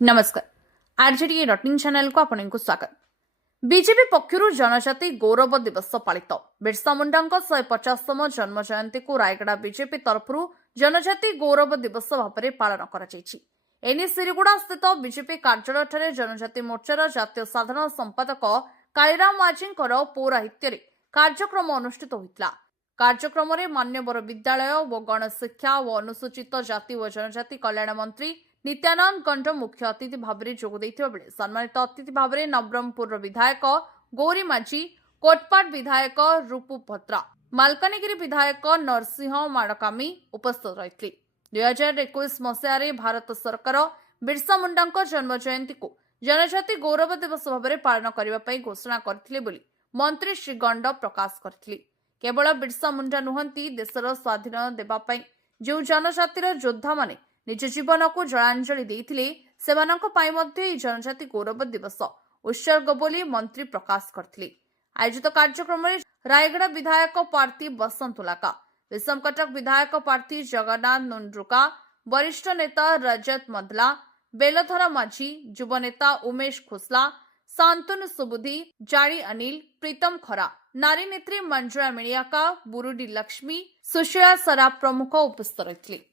नमस्कार RJD rutting channel को आपको स्वागत। बीजेपी पक्षर जनजाति गौरव दिवस पालित बिरसा मुंडा 150तम जन्म जयंती को रायगड़ा बीजेपी तरफ जनजाति गौरव दिवस भाव में पालन कर सिरिगुड़ा स्थित बीजेपी कार्यालय जनजाति मोर्चार जातीय साधारण संपादक कालीराम माझी पौराहित्य कार्यक्रम अनुष्ठित होता। कार्यक्रम में मान्यवर विद्यालय और गणशिक्षा और अनुसूचित जाति और जनजाति कल्याण मंत्री नित्यानंद गंड मुख्य अतिथि भाव में जोग बेले सम्मानित अतिथि भाव में नवरंगपुर विधायक गौरी माझी, कोटपाट विधायक रूपू भद्रा, मालकानगिरी विधायक नरसिंह माड़कामी उपस्थित रही। 2021 मसीह भारत सरकार बिरसा मुंडा जन्म जयंती को जनजाति गौरव दिवस भाव में पालन करने घोषणा करथिले बोली मंत्री श्री गंड प्रकाश करथिले। केवल बिरसा मुंडा नुहंती देशर स्वाधीन देवाई जो जनजातिर योद्धा माने निज जीवन को जलांजलि देइथिले सेमानंक पाई मध्ये ई जनजाति गौरव दिवस उत्सर्ग बोली मंत्री प्रकाश करथिले। आयोजित कार्यक्रम में रायगड़ा विधायक प्रार्थी बसंत उलाका, विषमकटक विधायक प्रार्थी जगन्नाथ नुंड्रुका, वरिष्ठ नेता रजत मदला, बेलधर माझी, युव नेता उमेश खुसला, शांतनु सुबुधी, जाड़ी अनिल, प्रीतम खरा, नारी नेत्री मंजुळा मिणियाका, बुरुडी लक्ष्मी, सुशीला सराफ प्रमुख उपस्थित रहिथिले।